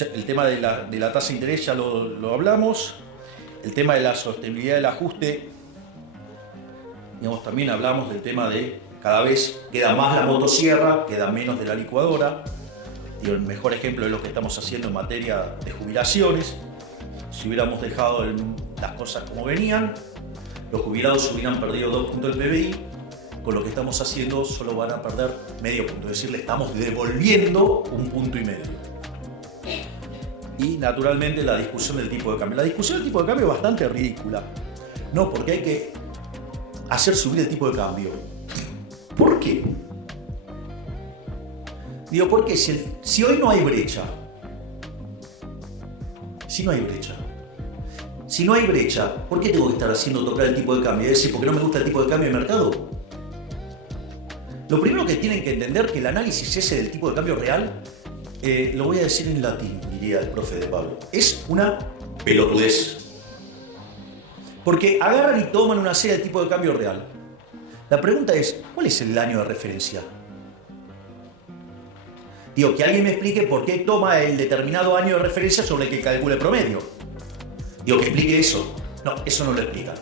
el tema de la tasa de interés ya lo hablamos. El tema de la sostenibilidad del ajuste, digamos, también hablamos del tema de cada vez queda más la motosierra, queda menos de la licuadora. Digo, el mejor ejemplo es lo que estamos haciendo en materia de jubilaciones. Si hubiéramos dejado las cosas como venían, los jubilados hubieran perdido 2 puntos del PBI. Con lo que estamos haciendo solo van a perder medio punto. Es decir, le estamos devolviendo 1,5 puntos. Y naturalmente la discusión del tipo de cambio. La discusión del tipo de cambio es bastante ridícula. No, porque hay que hacer subir el tipo de cambio. ¿Por qué? Digo, porque si hoy no hay brecha, si no hay brecha, ¿por qué tengo que estar haciendo tocar el tipo de cambio? Es decir, ¿por qué no me gusta el tipo de cambio de mercado? Lo primero que tienen que entender que el análisis ese del tipo de cambio real, lo voy a decir en latín, diría el profe de Pablo, es una pelotudez. Porque agarran y toman una serie de tipo de cambio real. La pregunta es, ¿cuál es el año de referencia? Digo, que alguien me explique por qué toma el determinado año de referencia sobre el que calcula el promedio. Digo, que explique eso. No, eso no lo explica.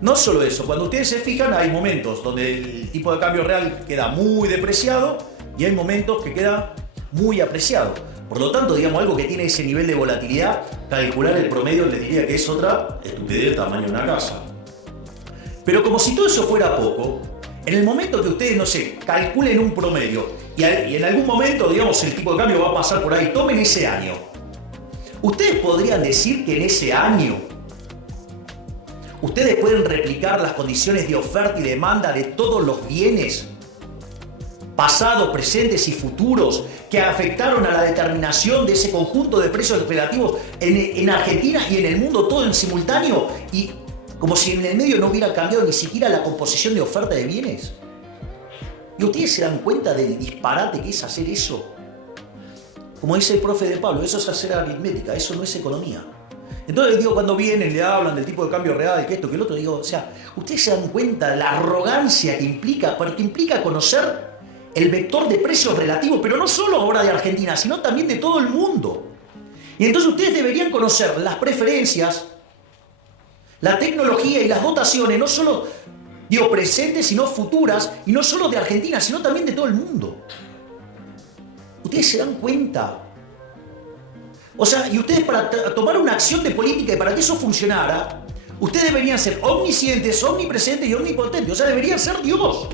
No solo eso, cuando ustedes se fijan hay momentos donde el tipo de cambio real queda muy depreciado y hay momentos que queda muy apreciado. Por lo tanto, digamos, algo que tiene ese nivel de volatilidad, calcular el promedio les diría que es otra estupidez del tamaño de una casa. Pero como si todo eso fuera poco, en el momento que ustedes, no sé, calculen un promedio y en algún momento, digamos, el tipo de cambio va a pasar por ahí, tomen ese año. Ustedes podrían decir que en ese año ustedes pueden replicar las condiciones de oferta y demanda de todos los bienes pasados, presentes y futuros que afectaron a la determinación de ese conjunto de precios relativos en Argentina y en el mundo todo en simultáneo, y como si en el medio no hubiera cambiado ni siquiera la composición de oferta de bienes. ¿Y ustedes se dan cuenta del disparate que es hacer eso? Como dice el profe de Pablo, eso es hacer aritmética, eso no es economía. Entonces, digo, cuando vienen, le hablan del tipo de cambio real, que esto, que el otro, digo, o sea, ustedes se dan cuenta de la arrogancia que implica, porque implica conocer el vector de precios relativos, pero no solo ahora de Argentina, sino también de todo el mundo. Y entonces ustedes deberían conocer las preferencias, la tecnología y las dotaciones, no solo, digo, presentes, sino futuras, y no solo de Argentina, sino también de todo el mundo. Ustedes se dan cuenta. O sea, y ustedes para tomar una acción de política y para que eso funcionara, ustedes deberían ser omniscientes, omnipresentes y omnipotentes. O sea, deberían ser Dios.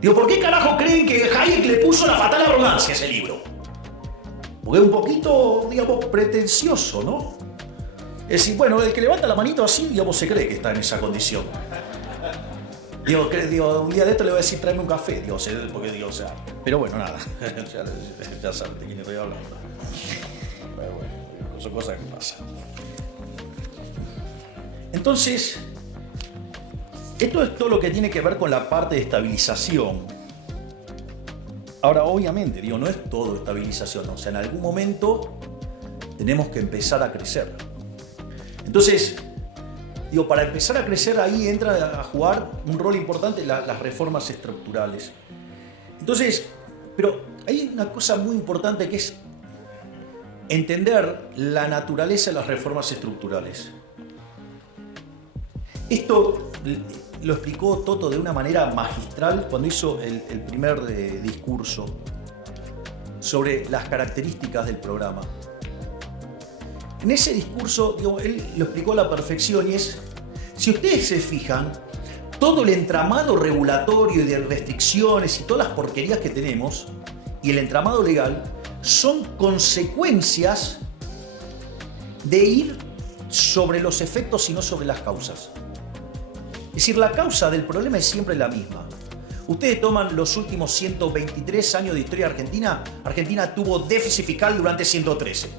Digo, ¿por qué carajo creen que Hayek le puso La fatal arrogancia a ese libro? Porque es un poquito, digamos, pretencioso, ¿no? Es decir, bueno, el que levanta la manito así, digamos, se cree que está en esa condición. Digo, un día de esto le voy a decir, tráeme un café, digo, porque digo, o sea, pero bueno, nada, ya sabes de quién estoy hablando. Pero bueno, son cosas que pasan. Entonces, esto es todo lo que tiene que ver con la parte de estabilización. Ahora, obviamente, digo, no es todo estabilización, o sea, en algún momento tenemos que empezar a crecer. Entonces, digo, para empezar a crecer ahí entra a jugar un rol importante las reformas estructurales. Entonces, pero hay una cosa muy importante que es entender la naturaleza de las reformas estructurales. Esto lo explicó Toto de una manera magistral cuando hizo el primer discurso sobre las características del programa. En ese discurso, digo, él lo explicó a la perfección y es, si ustedes se fijan, todo el entramado regulatorio y de restricciones y todas las porquerías que tenemos y el entramado legal son consecuencias de ir sobre los efectos y no sobre las causas. Es decir, la causa del problema es siempre la misma. Ustedes toman los últimos 123 años de historia argentina, Argentina tuvo déficit fiscal durante 113.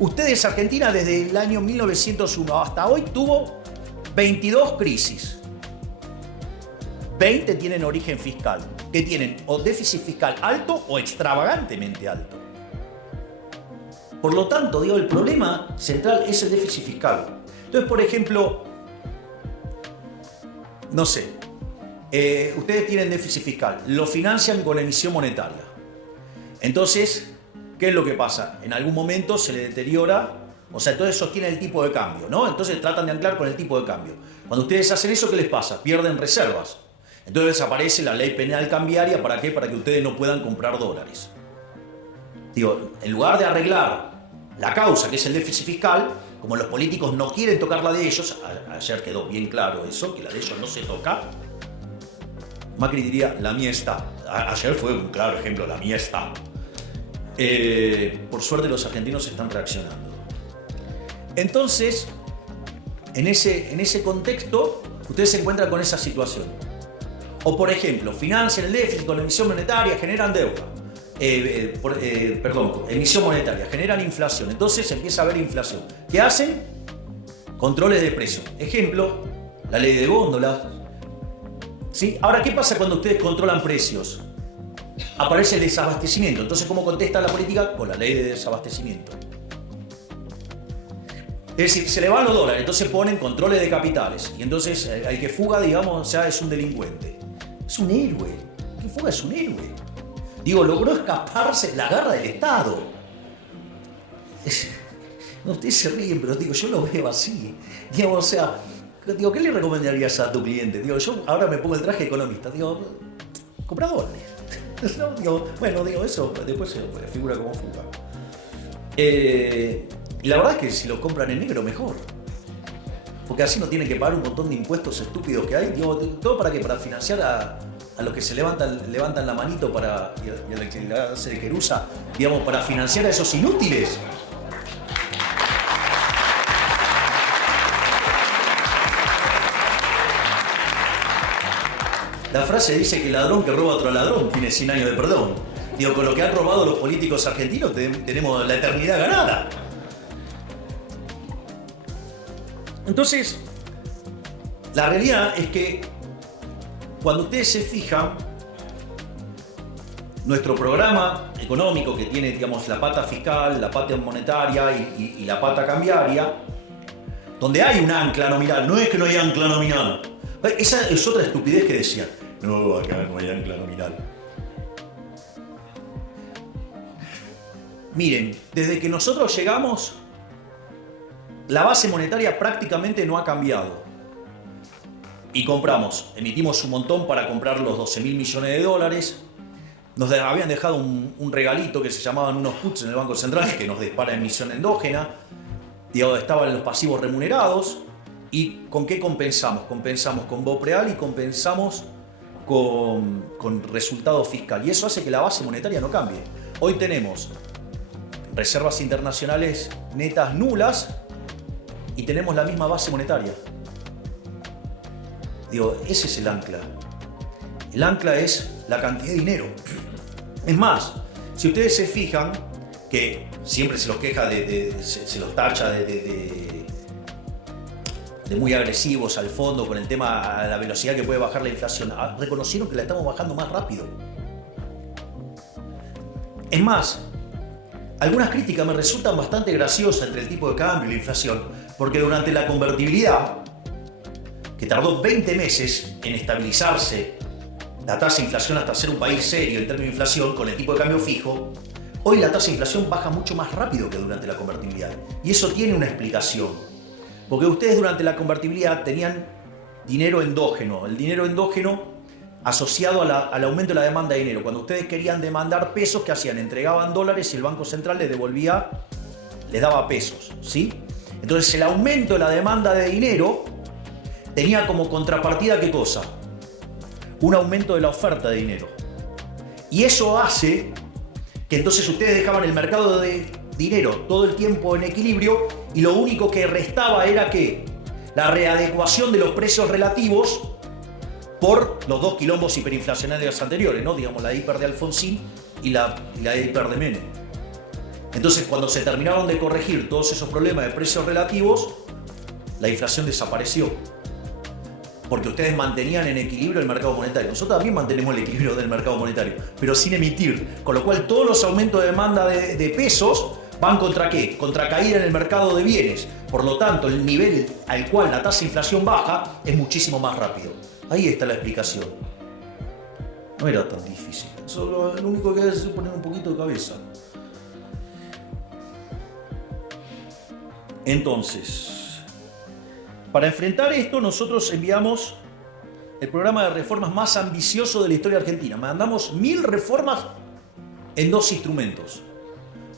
Ustedes, Argentina, desde el año 1901 hasta hoy tuvo 22 crisis. 20 tienen origen fiscal, que tienen o déficit fiscal alto o extravagantemente alto. Por lo tanto, digo, el problema central es el déficit fiscal. Entonces, por ejemplo, no sé, ustedes tienen déficit fiscal, lo financian con emisión monetaria. Entonces, ¿qué es lo que pasa? En algún momento se le deteriora, o sea, entonces sostiene el tipo de cambio, ¿no? Entonces tratan de anclar con el tipo de cambio. Cuando ustedes hacen eso, ¿qué les pasa? Pierden reservas. Entonces aparece la ley penal cambiaria, ¿para qué? Para que ustedes no puedan comprar dólares. Digo, en lugar de arreglar la causa, que es el déficit fiscal, como los políticos no quieren tocar la de ellos, ayer quedó bien claro eso, que la de ellos no se toca, Macri diría, la mía está. Ayer fue un claro ejemplo, la mía está. Por suerte los argentinos están reaccionando. Entonces, en ese contexto, ustedes se encuentran con esa situación. O por ejemplo, financian el déficit con emisión monetaria, generan deuda. Emisión monetaria, generan inflación. Entonces empieza a haber inflación. ¿Qué hacen? Controles de precios. Ejemplo, la ley de góndolas. ¿Sí? Ahora, ¿qué pasa cuando ustedes controlan precios? Aparece el desabastecimiento. Entonces, ¿cómo contesta la política? Con la ley de desabastecimiento. Es decir, se le van los dólares, entonces ponen controles de capitales. Y entonces el que fuga, digamos, ya es un delincuente. Es un héroe. El que fuga es un héroe. Digo, logró escaparse de la garra del Estado. No, ustedes se ríen, pero digo, yo lo veo así. Digamos, o sea, digo, ¿qué le recomendarías a tu cliente? Digo, yo ahora me pongo el traje de economista. Digo, compra dólares. No, digo, bueno, digo, eso después se figura como fuga. Y la verdad es que si lo compran en negro, mejor. Porque así no tienen que pagar un montón de impuestos estúpidos que hay. Digo, ¿todo para qué? Para financiar a los que se levantan la manito para, y a la que le hace de querusa, digamos, para financiar a esos inútiles. La frase dice que el ladrón que roba a otro ladrón tiene 100 años de perdón. Digo, con lo que han robado los políticos argentinos tenemos la eternidad ganada. Entonces, la realidad es que cuando ustedes se fijan, nuestro programa económico que tiene, digamos, la pata fiscal, la pata monetaria y la pata cambiaria, donde hay un ancla nominal, no es que no hay ancla nominal. Esa es otra estupidez que decían. No, acá no hay ancla nominal. Miren, desde que nosotros llegamos, la base monetaria prácticamente no ha cambiado. Y emitimos un montón para comprar los 12.000 millones de dólares. Nos habían dejado un regalito que se llamaban unos puts en el Banco Central que nos dispara emisión endógena. Digamos, estaban los pasivos remunerados. ¿Y con qué compensamos? Compensamos con BOPREAL y compensamos con resultado fiscal. Y eso hace que la base monetaria no cambie. Hoy tenemos reservas internacionales netas nulas y tenemos la misma base monetaria. Digo, ese es el ancla. El ancla es la cantidad de dinero. Es más, si ustedes se fijan, que siempre se los queja, se los tacha de muy agresivos al fondo con el tema de la velocidad que puede bajar la inflación, reconocieron que la estamos bajando más rápido. Es más, algunas críticas me resultan bastante graciosas entre el tipo de cambio y la inflación, porque durante la convertibilidad, que tardó 20 meses en estabilizarse la tasa de inflación hasta ser un país serio en términos de inflación con el tipo de cambio fijo, hoy la tasa de inflación baja mucho más rápido que durante la convertibilidad. Y eso tiene una explicación. Porque ustedes durante la convertibilidad tenían dinero endógeno. El dinero endógeno asociado al aumento de la demanda de dinero. Cuando ustedes querían demandar pesos, ¿qué hacían? Entregaban dólares y el Banco Central les daba pesos, ¿sí? Entonces el aumento de la demanda de dinero tenía como contrapartida, ¿qué cosa? Un aumento de la oferta de dinero. Y eso hace que entonces ustedes dejaban el mercado de dinero todo el tiempo en equilibrio y lo único que restaba era que la readecuación de los precios relativos por los dos quilombos hiperinflacionarios anteriores, ¿no? Digamos, la hiper de Alfonsín y la hiper de Menem. Entonces, cuando se terminaron de corregir todos esos problemas de precios relativos, la inflación desapareció. Porque ustedes mantenían en equilibrio el mercado monetario. Nosotros también mantenemos el equilibrio del mercado monetario, pero sin emitir. Con lo cual, todos los aumentos de demanda de pesos van contra ¿qué? Contra caída en el mercado de bienes. Por lo tanto, el nivel al cual la tasa de inflación baja es muchísimo más rápido. Ahí está la explicación. No era tan difícil. Solo lo único que hay es poner un poquito de cabeza. Entonces, para enfrentar esto, nosotros enviamos el programa de reformas más ambicioso de la historia argentina. Mandamos 1000 reformas en 2 instrumentos.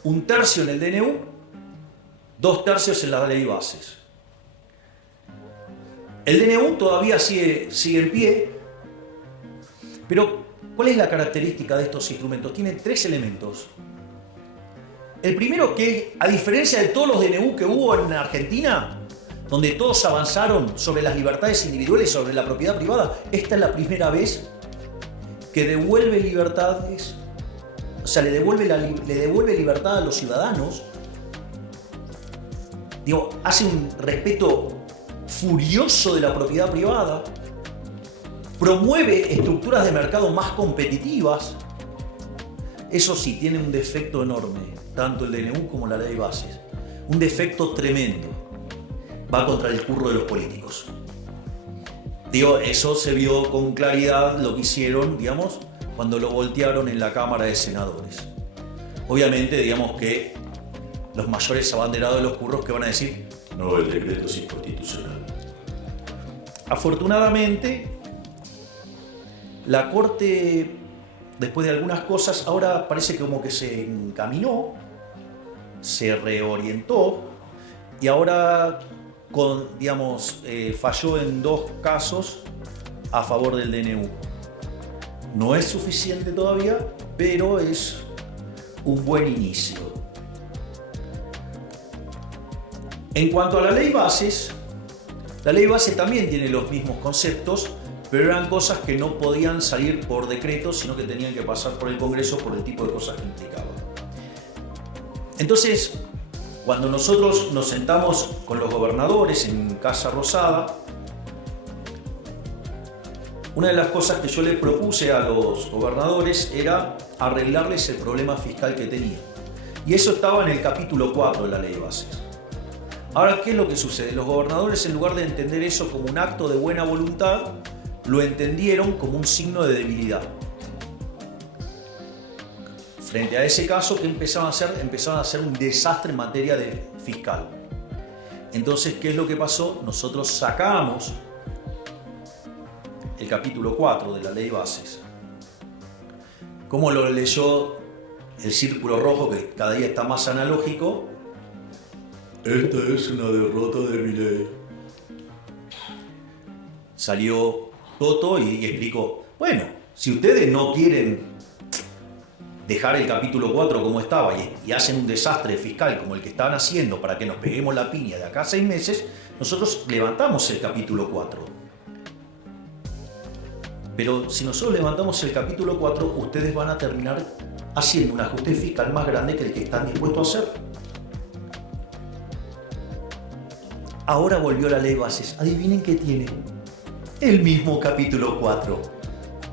1/3 en el DNU, 2/3 en la ley de bases. El DNU todavía sigue en pie, pero ¿cuál es la característica de estos instrumentos? Tiene 3 elementos. El primero, que a diferencia de todos los DNU que hubo en Argentina, donde todos avanzaron sobre las libertades individuales, sobre la propiedad privada, esta es la primera vez que devuelve libertades, o sea, le devuelve libertad a los ciudadanos. Digo, hace un respeto furioso de la propiedad privada, promueve estructuras de mercado más competitivas. Eso sí, tiene un defecto enorme, tanto el DNU como la ley de bases. Un defecto tremendo. Va contra el curro de los políticos. Digo, eso se vio con claridad lo que hicieron, digamos, cuando lo voltearon en la Cámara de Senadores. Obviamente, digamos que los mayores abanderados de los curros que van a decir, no, el decreto es inconstitucional. Afortunadamente, la Corte, después de algunas cosas, ahora parece como que se encaminó, se reorientó y ahora falló en 2 casos a favor del DNU. No es suficiente todavía, pero es un buen inicio. En cuanto a la ley bases, la ley base también tiene los mismos conceptos, pero eran cosas que no podían salir por decreto, sino que tenían que pasar por el Congreso por el tipo de cosas que implicaba. Entonces, cuando nosotros nos sentamos con los gobernadores en Casa Rosada, una de las cosas que yo le propuse a los gobernadores era arreglarles el problema fiscal que tenían. Y eso estaba en el capítulo 4 de la ley de bases. Ahora, ¿qué es lo que sucede? Los gobernadores, en lugar de entender eso como un acto de buena voluntad, lo entendieron como un signo de debilidad. Frente a ese caso, ¿qué empezaron a hacer? Empezaron a hacer un desastre en materia de fiscal. Entonces, ¿qué es lo que pasó? Nosotros sacamos el capítulo 4 de la ley bases. ¿Cómo lo leyó el círculo rojo, que cada día está más analógico? Esta es una derrota de Milei. Salió Toto y explicó, bueno, si ustedes no quieren dejar el capítulo 4 como estaba y hacen un desastre fiscal como el que estaban haciendo para que nos peguemos la piña de acá a 6 meses, nosotros levantamos el capítulo 4. Pero si nosotros levantamos el capítulo 4, ustedes van a terminar haciendo un ajuste fiscal más grande que el que están dispuestos a hacer. Ahora volvió la ley de bases. Adivinen qué tiene. El mismo capítulo 4.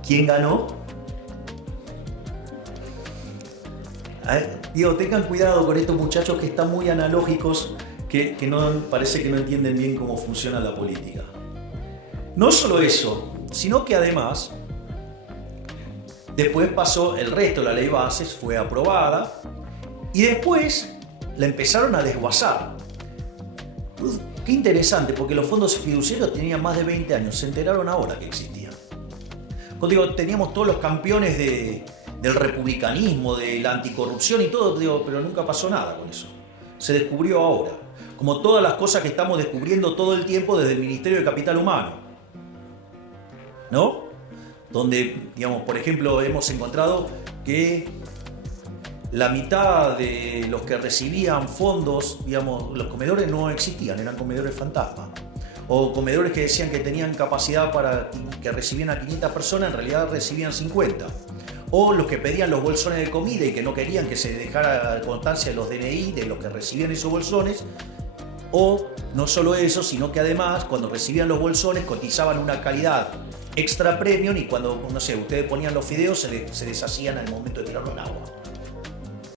¿Quién ganó? Digo, tengan cuidado con estos muchachos que están muy analógicos, que parece que no entienden bien cómo funciona la política. No solo eso, sino que además, después pasó el resto de la ley de bases, fue aprobada, y después la empezaron a desguazar. Qué interesante, porque los fondos fiduciarios tenían más de 20 años, se enteraron ahora que existían. Digo, teníamos todos los campeones del republicanismo, de la anticorrupción y todo, digo, pero nunca pasó nada con eso. Se descubrió ahora, como todas las cosas que estamos descubriendo todo el tiempo desde el Ministerio de Capital Humano, ¿no? Donde, digamos, por ejemplo, hemos encontrado que la mitad de los que recibían fondos, digamos, los comedores no existían, eran comedores fantasma. O comedores que decían que tenían capacidad para que recibían a 500 personas, en realidad recibían 50. O los que pedían los bolsones de comida y que no querían que se dejara constancia de los DNI de los que recibían esos bolsones. O no solo eso, sino que además cuando recibían los bolsones cotizaban una calidad extra premium y cuando, no sé, ustedes ponían los fideos se deshacían al momento de tirarlo en agua.